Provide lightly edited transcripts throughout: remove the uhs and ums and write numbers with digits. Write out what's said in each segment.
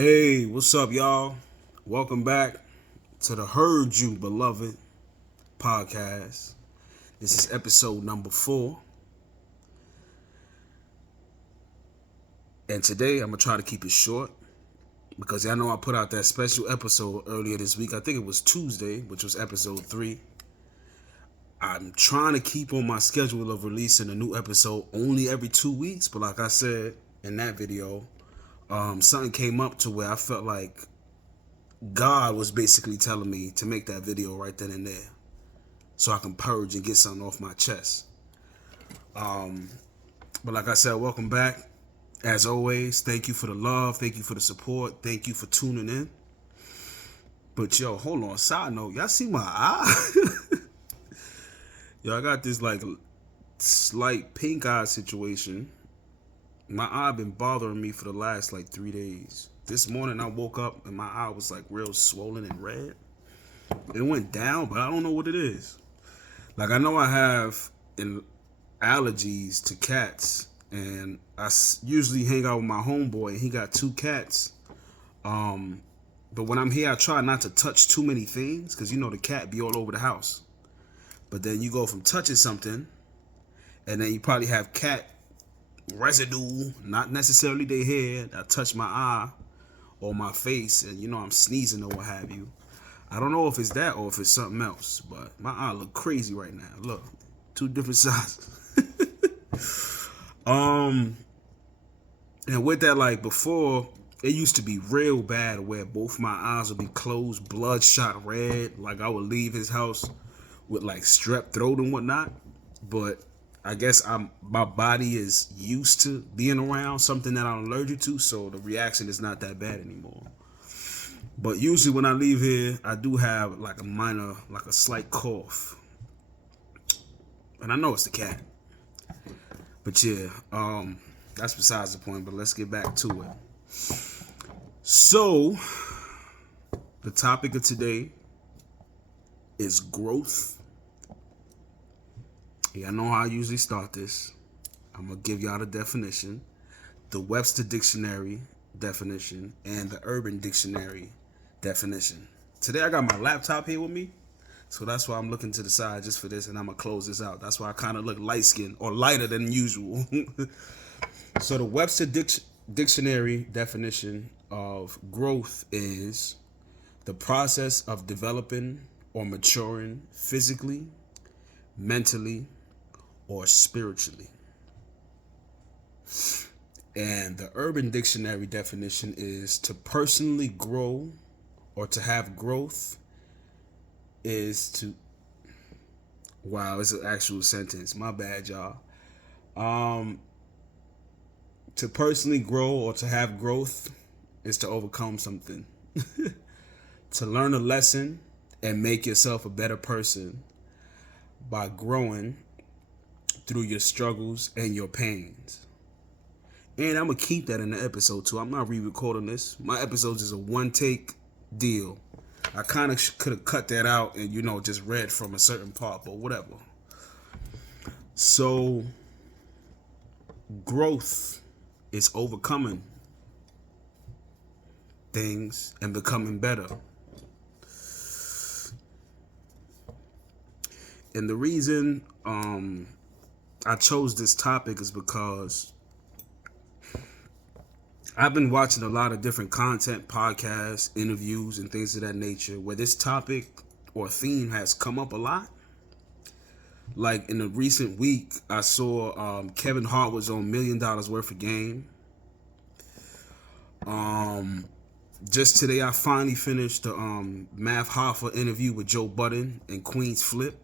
Hey, what's up, y'all? Welcome back to the Heard You Beloved podcast. This is episode number 4. And today I'm going to try to keep it short because I know I put out that special episode earlier this week. I think it was Tuesday, which was episode 3. I'm trying to keep on my schedule of releasing a new episode only every 2 weeks. But like I said in that video, something came up to where I felt like God was basically telling me to make that video right then and there so I can purge and get something off my chest. But like I said, welcome back. As always, thank you for the love. Thank you for the support. Thank you for tuning in. But yo, hold on. Side note, y'all see my eye? Yo, I got this like slight pink eye situation. My eye been bothering me for the last like 3 days. This morning I woke up and my eye was like real swollen and red. It went down, but I don't know what it is. Like I know I have allergies to cats, and I usually hang out with my homeboy, and he got 2 cats. But when I'm here, I try not to touch too many things because you know the cat be all over the house. But then you go from touching something, and then you probably have cat residue, not necessarily their hair, that touch my eye or my face, and you know I'm sneezing or what have you. I don't know if it's that or if it's something else, but my eye look crazy right now. Look, 2 different sizes. And with that, like before, it used to be real bad where both my eyes would be closed, bloodshot red. Like I would leave his house with like strep throat and whatnot. But I guess my body is used to being around something that I'm allergic to, so the reaction is not that bad anymore. But usually when I leave here, I do have like a minor, like a slight cough. And I know it's the cat. But yeah, that's besides the point, but let's get back to it. So, the topic of today is growth. Yeah, I know how I usually start this. I'm going to give y'all the definition, the Webster Dictionary definition, and the Urban Dictionary definition. Today I got my laptop here with me, so that's why I'm looking to the side just for this, and I'm going to close this out. That's why I kind of look light-skinned or lighter than usual. So the Webster Dictionary definition of growth is the process of developing or maturing physically, mentally, or spiritually. And the Urban Dictionary definition is to personally grow or to have growth is to... Wow, it's an actual sentence. My bad, y'all. To personally grow or to have growth is to overcome something. To learn a lesson and make yourself a better person by growing through your struggles and your pains. And I'm going to keep that in the episode too. I'm not re-recording this. My episodes is a one-take deal. I kind of could have cut that out and, you know, just read from a certain part, but whatever. So, growth is overcoming things and becoming better. And the reason I chose this topic is because I've been watching a lot of different content, podcasts, interviews, and things of that nature where this topic or theme has come up a lot. Like in the recent week, I saw Kevin Hart was on $1 Million Worth of Game. Just today, I finally finished the Math Hoffa interview with Joe Budden and Queen's Flip.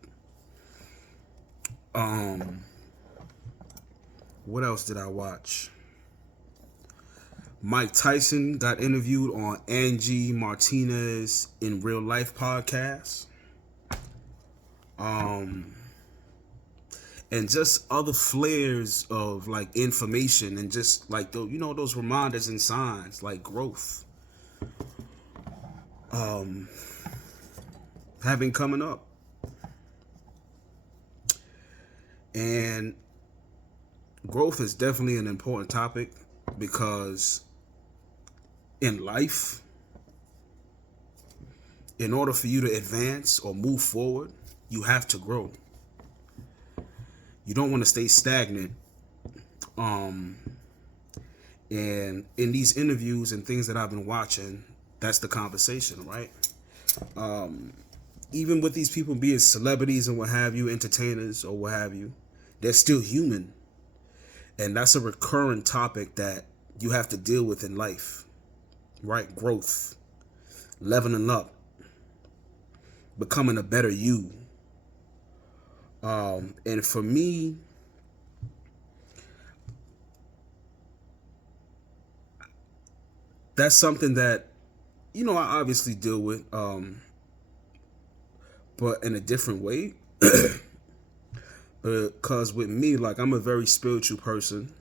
What else did I watch? Mike Tyson got interviewed on Angie Martinez in Real Life podcast. And just other flares of like information and just like those reminders and signs like growth have been coming up. And growth is definitely an important topic because in life, in order for you to advance or move forward, you have to grow. You don't want to stay stagnant. Um, and in these interviews and things that I've been watching, that's the conversation, right? Even with these people being celebrities and what have you, entertainers or what have you, they're still human. And that's a recurrent topic that you have to deal with in life, right? Growth, leveling up, becoming a better you. And for me, that's something that, I obviously deal with, but in a different way. Because with me, like, I'm a very spiritual person.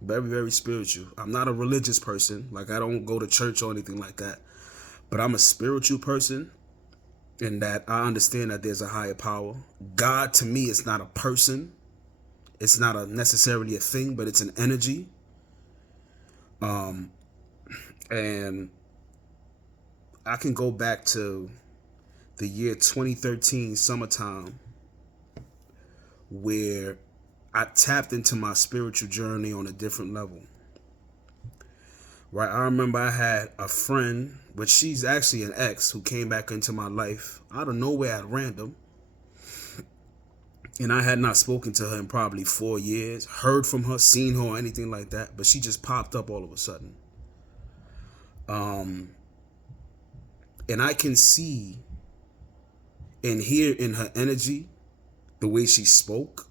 Very, very spiritual. I'm not a religious person. Like, I don't go to church or anything like that. But I'm a spiritual person in that I understand that there's a higher power. God, to me, is not a person. It's not necessarily a thing, but it's an energy. And I can go back to the year 2013, summertime, where I tapped into my spiritual journey on a different level. Right, I remember I had a friend, but she's actually an ex, who came back into my life out of nowhere at random. And I had not spoken to her in probably 4 years, heard from her, seen her, or anything like that. But she just popped up all of a sudden. And I can see and hear in her energy, the way she spoke,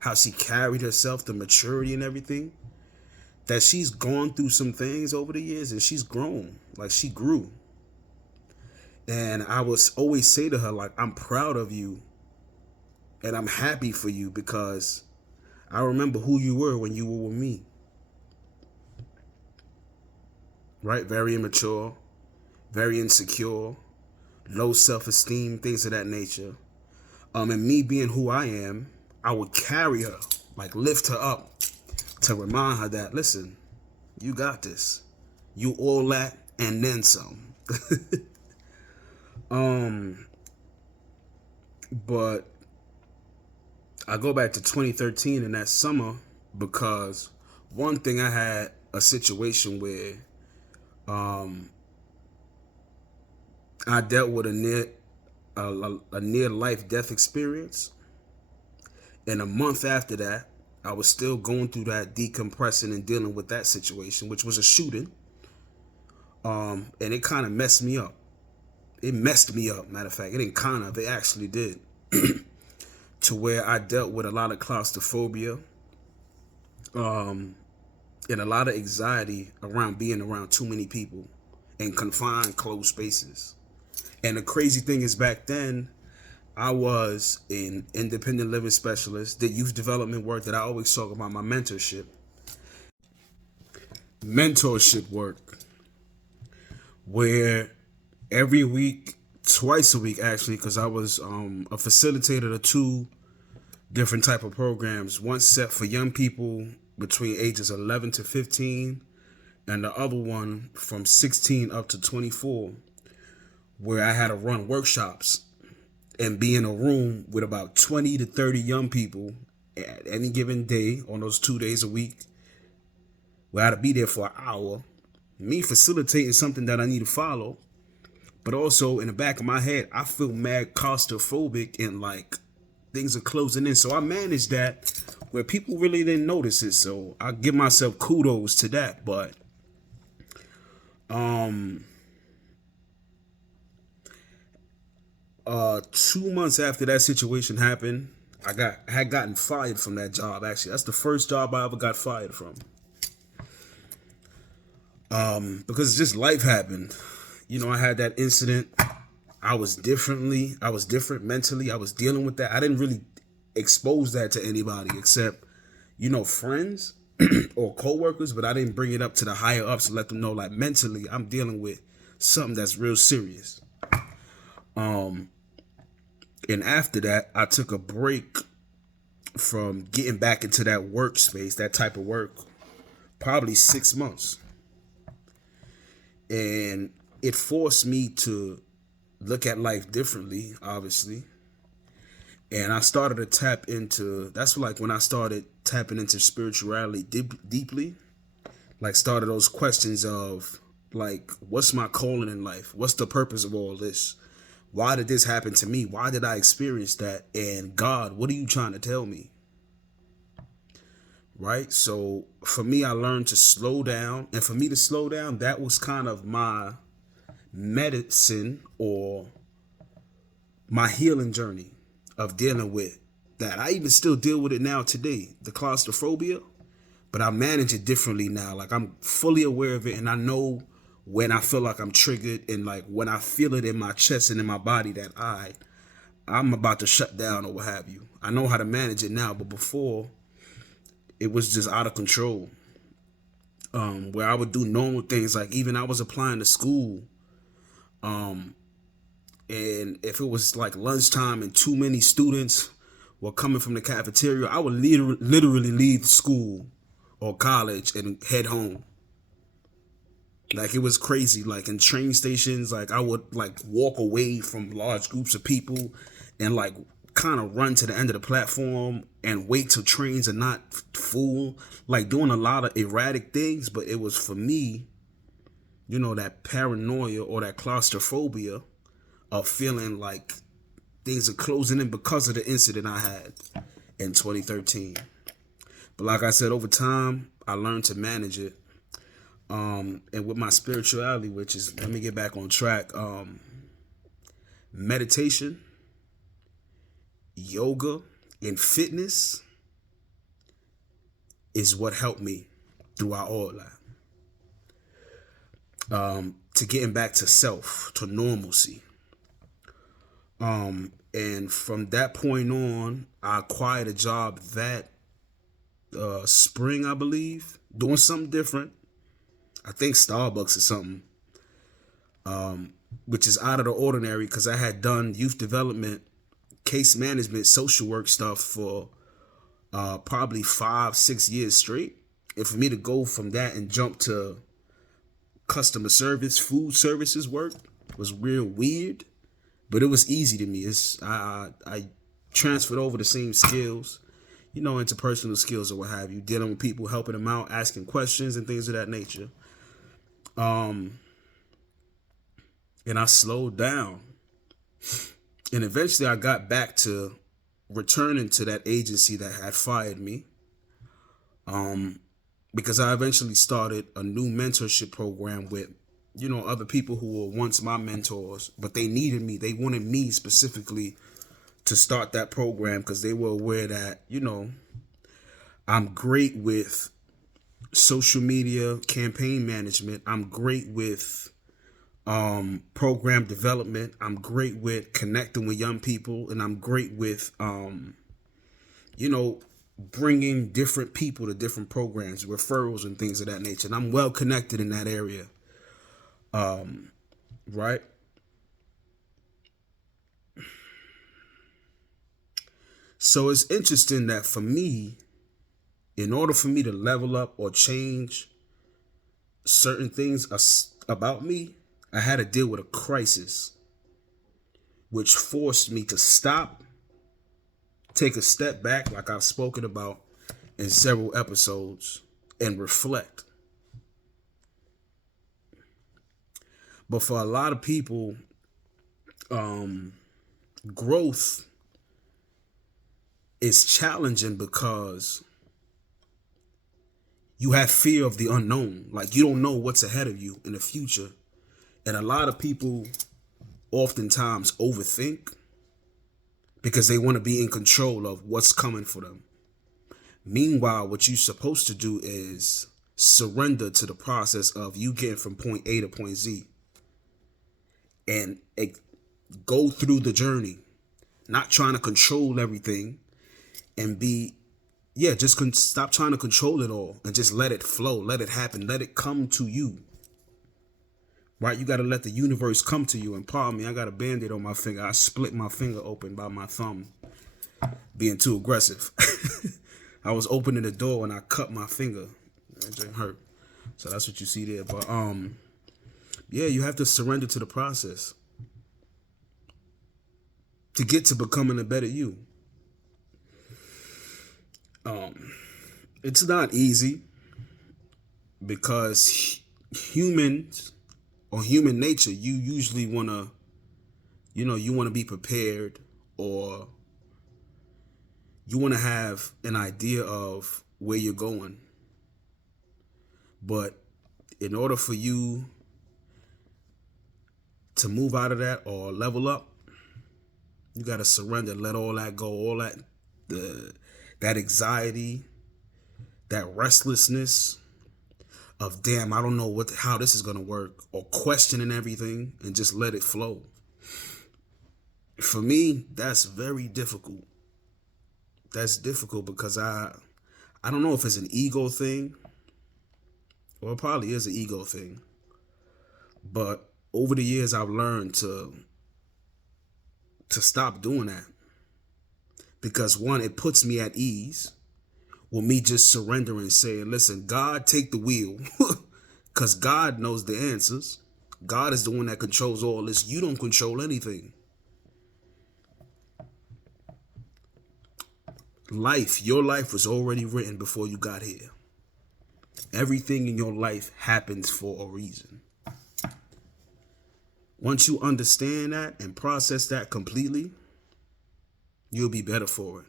how she carried herself, the maturity and everything, that she's gone through some things over the years and she's grown. Like, she grew. And I would always say to her, like, I'm proud of you and I'm happy for you, because I remember who you were when you were with me. Right? Very immature, very insecure, low self-esteem, things of that nature. And me being who I am, I would carry her, like lift her up, to remind her that, listen, you got this. You all that and then some. But I go back to 2013 in that summer, because one thing, I had a situation where I dealt with a near life death experience. And a month after that, I was still going through that, decompressing and dealing with that situation, which was a shooting. And it kind of messed me up. It messed me up, matter of fact. It didn't kind of, it actually did. To where I dealt with a lot of claustrophobia, and a lot of anxiety around being around too many people in confined, closed spaces. And the crazy thing is, back then, I was an independent living specialist, did youth development work that I always talk about, my mentorship work, where every week, twice a week actually, because I was a facilitator of 2 different type of programs. One set for young people between ages 11 to 15, and the other one from 16 up to 24, where I had to run workshops and be in a room with about 20 to 30 young people at any given day on those 2 days a week, where I had to be there for an hour, me facilitating something that I need to follow. But also in the back of my head, I feel mad claustrophobic and like things are closing in. So I managed that where people really didn't notice it. So I give myself kudos to that. But 2 months after that situation happened, I had gotten fired from that job. Actually, that's the first job I ever got fired from. Because just life happened. I had that incident. I was different mentally. I was dealing with that. I didn't really expose that to anybody except, friends or coworkers, but I didn't bring it up to the higher ups to let them know, like, mentally, I'm dealing with something that's real serious. And after that, I took a break from getting back into that workspace, that type of work, probably 6 months. And it forced me to look at life differently, obviously. And I started to tap into, that's like when I started tapping into spirituality deeply. Like started those questions of like, what's my calling in life? What's the purpose of all this? Why did this happen to me? Why did I experience that? And God, what are you trying to tell me? Right? So for me, I learned to slow down. And for me to slow down, that was kind of my medicine or my healing journey of dealing with that. I even still deal with it now today, the claustrophobia, but I manage it differently now. Like I'm fully aware of it, and I know when I feel like I'm triggered, and like when I feel it in my chest and in my body that I'm about to shut down or what have you. I know how to manage it now, but before it was just out of control. Where I would do normal things, like even I was applying to school, and if it was like lunchtime and too many students were coming from the cafeteria, I would literally leave school or college and head home. Like it was crazy. Like in train stations, like I would like walk away from large groups of people and like kind of run to the end of the platform and wait till trains are not full. Like doing a lot of erratic things, but it was for me, you know, that paranoia or that claustrophobia of feeling like things are closing in because of the incident I had in 2013. But like I said, over time, I learned to manage it. And with my spirituality, which is, let me get back on track, meditation, yoga, and fitness is what helped me throughout all that. To getting back to self, to normalcy. And from that point on, I acquired a job that spring, I believe, doing something different. I think Starbucks or something, which is out of the ordinary because I had done youth development, case management, social work stuff for probably 5-6 years straight. And for me to go from that and jump to customer service, food services work was real weird, but it was easy to me. I transferred over the same skills, you know, interpersonal skills or what have you, dealing with people, helping them out, asking questions and things of that nature. And I slowed down. And eventually I got back to returning to that agency that had fired me. Because I eventually started a new mentorship program with, you know, other people who were once my mentors, but they needed me. They wanted me specifically to start that program because they were aware that, you know, I'm great with social media, campaign management. I'm great with program development. I'm great with connecting with young people, and I'm great with, you know, bringing different people to different programs, referrals and things of that nature. And I'm well connected in that area. Right. So it's interesting that for me, in order for me to level up or change certain things about me, I had to deal with a crisis, which forced me to stop, take a step back, like I've spoken about in several episodes, and reflect. But for a lot of people, growth is challenging because you have fear of the unknown. Like you don't know what's ahead of you in the future. And a lot of people oftentimes overthink because they want to be in control of what's coming for them. Meanwhile, what you're supposed to do is surrender to the process of you getting from point A to point Z and go through the journey, not trying to control everything and just stop trying to control it all and just let it flow, let it happen, let it come to you. Right? You got to let the universe come to you. And pardon me, I got a Band-Aid on my finger. I split my finger open by my thumb being too aggressive. I was opening the door and I cut my finger. It didn't hurt. So that's what you see there. But Yeah, you have to surrender to the process to get to becoming a better you. It's not easy because humans or human nature, you usually want to, you want to be prepared, or you want to have an idea of where you're going. But in order for you to move out of that or level up, you got to surrender, let all that go, all that anxiety, that restlessness of damn, I don't know how this is going to work, or questioning everything, and just let it flow. For me, that's very difficult. That's difficult because I don't know if it's an ego thing, or it probably is an ego thing. But over the years, I've learned to stop doing that. Because one, it puts me at ease with me just surrendering, saying, listen, God, take the wheel. Because God knows the answers. God is the one that controls all this. You don't control anything. Your life was already written before you got here. Everything in your life happens for a reason. Once you understand that and process that completely, you'll be better for it.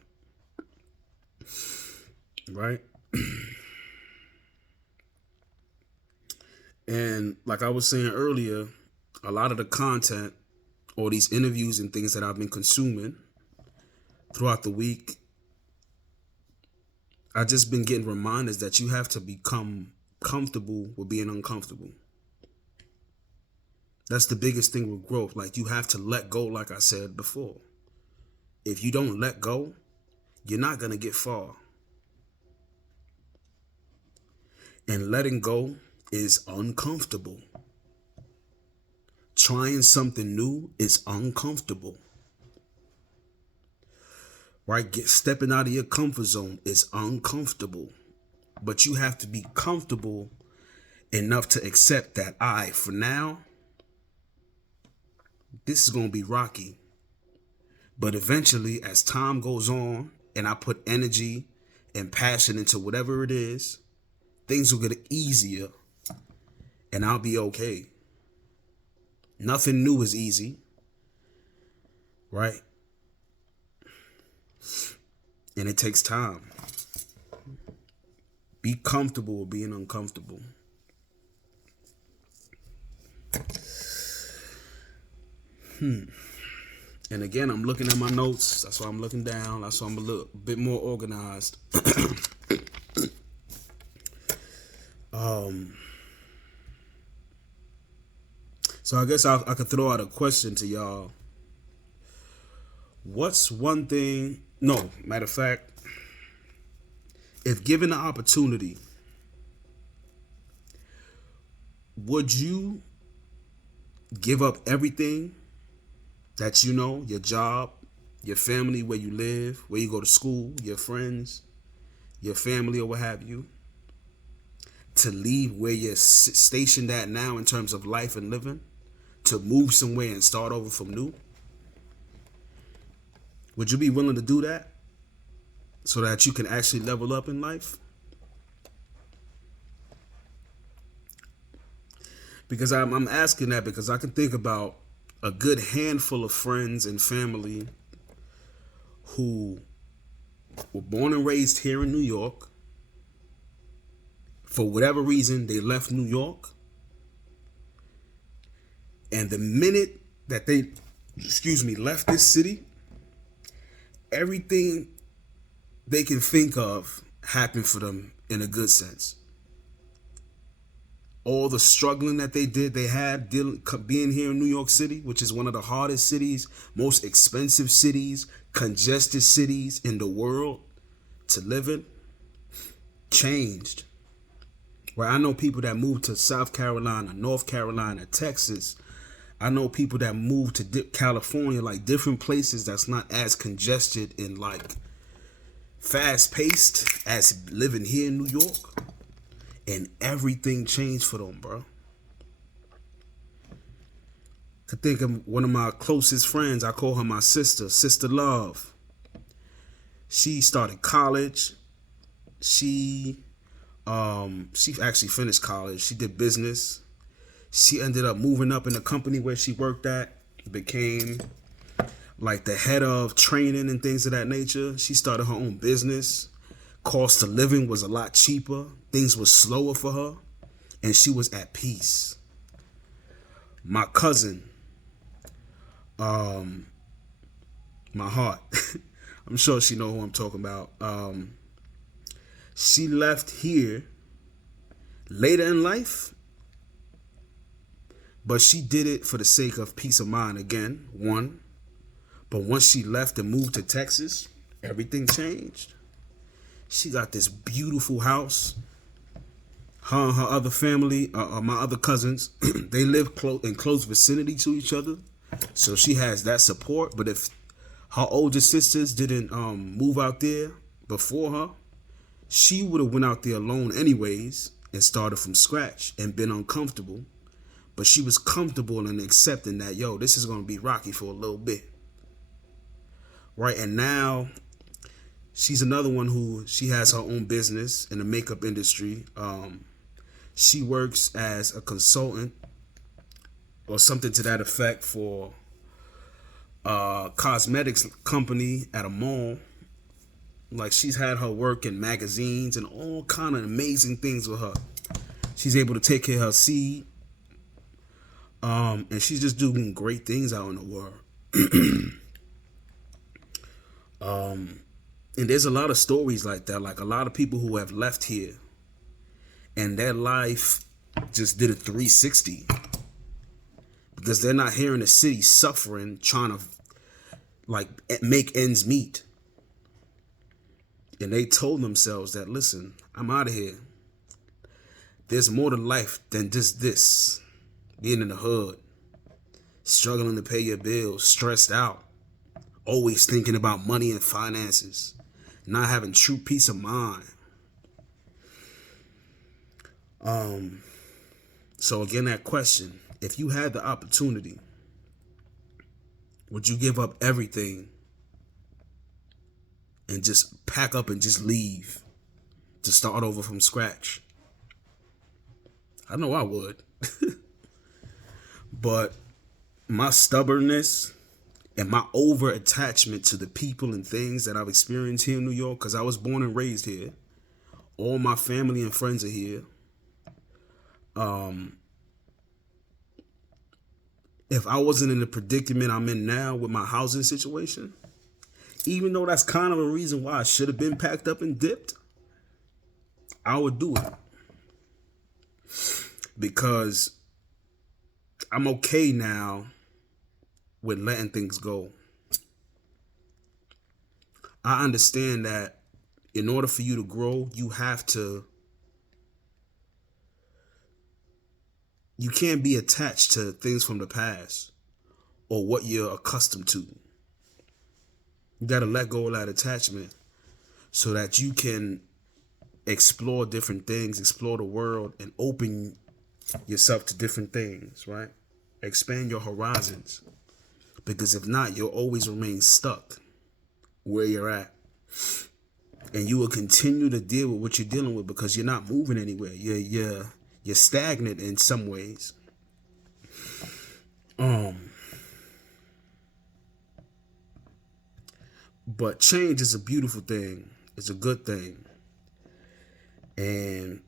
Right? And like I was saying earlier, a lot of the content or these interviews and things that I've been consuming throughout the week, I've just been getting reminders that you have to become comfortable with being uncomfortable. That's the biggest thing with growth. Like, you have to let go, like I said before. If you don't let go, you're not going to get far. And letting go is uncomfortable. Trying something new is uncomfortable. Right? Stepping out of your comfort zone is uncomfortable. But you have to be comfortable enough to accept that for now, this is going to be rocky. But eventually, as time goes on and I put energy and passion into whatever it is, things will get easier and I'll be okay. Nothing new is easy, right? And it takes time. Be comfortable with being uncomfortable. And again, I'm looking at my notes. That's why I'm looking down. That's why I'm a little bit more organized. So I guess I could throw out a question to y'all. What's one thing? No, matter of fact, if given the opportunity, would you give up everything that you know, your job, your family, where you live, where you go to school, your friends, your family, or what have you, to leave where you're stationed at now in terms of life and living, to move somewhere and start over from new? Would you be willing to do that so that you can actually level up in life? Because I'm asking that because I can think about a good handful of friends and family who were born and raised here in New York. For whatever reason, they left New York. And the minute that they, left this city, everything they can think of happened for them in a good sense. All the struggling that they had being here in New York City, which is one of the hardest cities, most expensive cities, congested cities in the world to live in, changed. Where I know people that moved to South Carolina, North Carolina, Texas. I know people that moved to California, like different places that's not as congested and like fast paced as living here in New York. And everything changed for them, bro. could think of one of my closest friends. I call her my sister, Sister Love. She started college. She actually finished college. She did business. She ended up moving up in the company where she worked at, became like the head of training and things of that nature. She started her own business. Cost of living was a lot cheaper. Things were slower for her, and she was at peace. My cousin, my heart, I'm sure she know who I'm talking about. She left here later in life, but she did it for the sake of peace of mind again, one. But once she left and moved to Texas, everything changed. She got this beautiful house. Her and her other family, my other cousins, they live in close vicinity to each other. So she has that support. But if her older sisters didn't move out there before her, she would have went out there alone anyways and started from scratch and been uncomfortable. But she was comfortable in accepting that, yo, this is going to be rocky for a little bit. Right, and now she's another one who she has her own business in the makeup industry. She works as a consultant or something to that effect for a cosmetics company at a mall. Like, she's had her work in magazines and all kind of amazing things with her. She's able to take care of her seed. And she's just doing great things out in the world. And there's a lot of stories like that. Like, a lot of people who have left here and their life just did a 360 because they're not here in the city suffering, trying to like make ends meet. And they told themselves that, listen, I'm out of here. There's more to life than just this. Being in the hood, struggling to pay your bills, stressed out, always thinking about money and finances, not having true peace of mind. So again, that question, if you had the opportunity, would you give up everything and just pack up and just leave to start over from scratch? I know I would. But my stubbornness and my over attachment to the people and things that I've experienced here in New York, because I was born and raised here. All my family and friends are here. If I wasn't in the predicament I'm in now with my housing situation, even though that's kind of a reason why I should have been packed up and dipped, I would do it. Because I'm okay now with letting things go. I understand that in order for you to grow, you can't be attached to things from the past or what you're accustomed to. You got to let go of that attachment so that you can explore different things, explore the world, and open yourself to different things, right? Expand your horizons. Because if not, you'll always remain stuck where you're at. And you will continue to deal with what you're dealing with because you're not moving anywhere. You're stagnant in some ways. But change is a beautiful thing. It's a good thing. And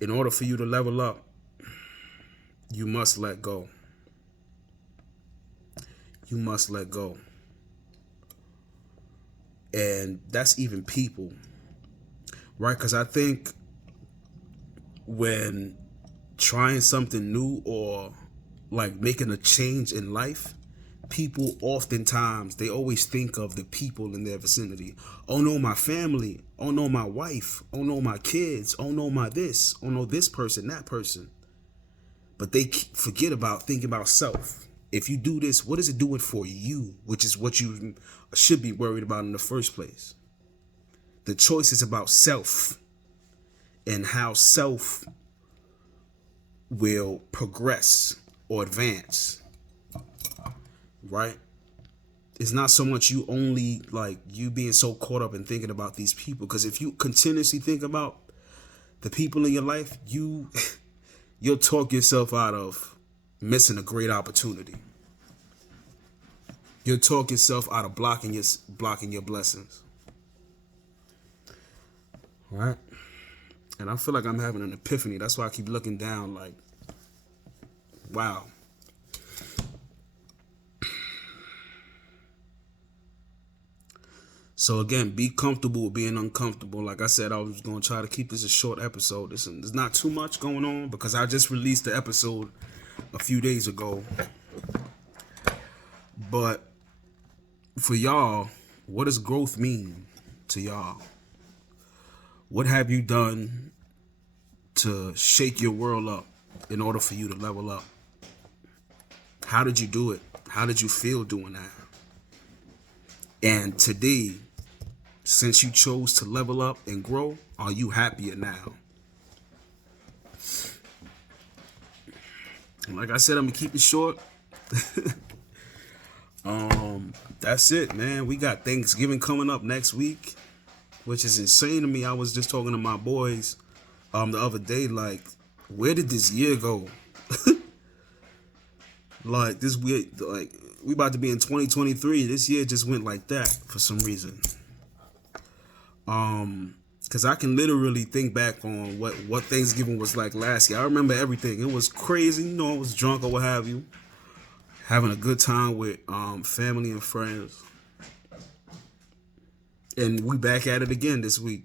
in order for you to level up, you must let go. You must let go. And that's even people, right? Because I think when trying something new or like making a change in life, people oftentimes, they always think of the people in their vicinity. Oh no, my family. Oh no, my wife. Oh no, my kids. Oh no, my this. Oh no, this person, that person. But they forget about thinking about self. If you do this, what is it doing for you? Which is what you should be worried about in the first place. The choice is about self and how self will progress or advance, right? It's not so much you only like you being so caught up in thinking about these people, because if you continuously think about the people in your life, you'll talk yourself out of missing a great opportunity. You'll talk yourself out of blocking your blessings. Right? And I feel like I'm having an epiphany. That's why I keep looking down like, wow. So again, be comfortable with being uncomfortable. Like I said, I was going to try to keep this a short episode. There's not too much going on because I just released the episode a few days ago. But for y'all, what does growth mean to y'all? What have you done to shake your world up in order for you to level up? How did you do it? How did you feel doing that? And today, since you chose to level up and grow, are you happier now? Like I said, I'm gonna keep it short. That's it, man. We got Thanksgiving coming up next week, which is insane to me. I was just talking to my boys the other day, like, where did this year go? Like this weird, like we about to be in 2023. This year just went like that for some reason. Cause I can literally think back on what Thanksgiving was like last year. I remember everything. It was crazy. You know, I was drunk or what have you, having a good time with family and friends. And we back at it again this week.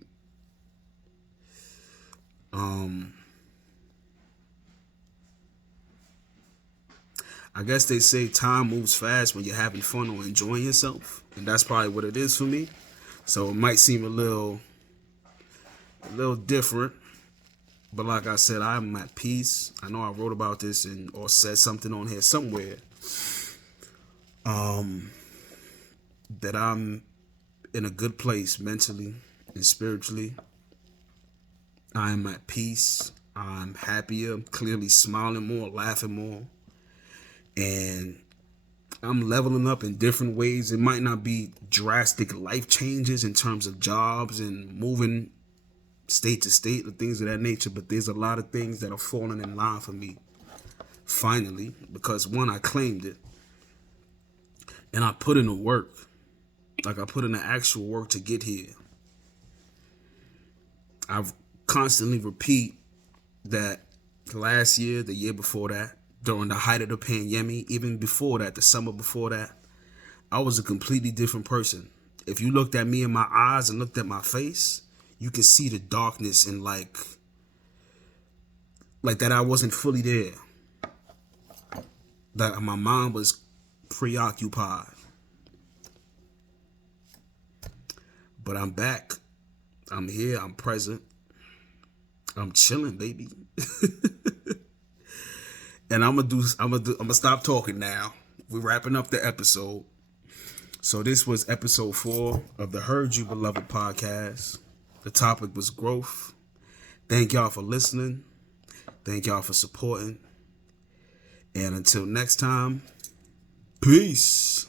I guess they say time moves fast when you're having fun or enjoying yourself. And that's probably what it is for me. So it might seem a little different. But like I said, I'm at peace. I know I wrote about this or said something on here somewhere. That I'm in a good place mentally and spiritually. I'm at peace. I'm happier. I'm clearly smiling more, laughing more. And I'm leveling up in different ways. It might not be drastic life changes in terms of jobs and moving state to state and things of that nature, but there's a lot of things that are falling in line for me finally, because one, I claimed it and I put in the work. Like I put in the actual work to get here. I've constantly repeat that last year, the year before that, during the height of the pandemic, even before that, the summer before that, I was a completely different person. If you looked at me in my eyes and looked at my face, you can see the darkness and like that I wasn't fully there. That my mind was preoccupied. But I'm back. I'm here. I'm present. I'm chilling, baby. And I'm gonna stop talking now. We're wrapping up the episode. So this was episode 4 of the Heard You Beloved podcast. The topic was growth. Thank y'all for listening. Thank y'all for supporting. And until next time, peace.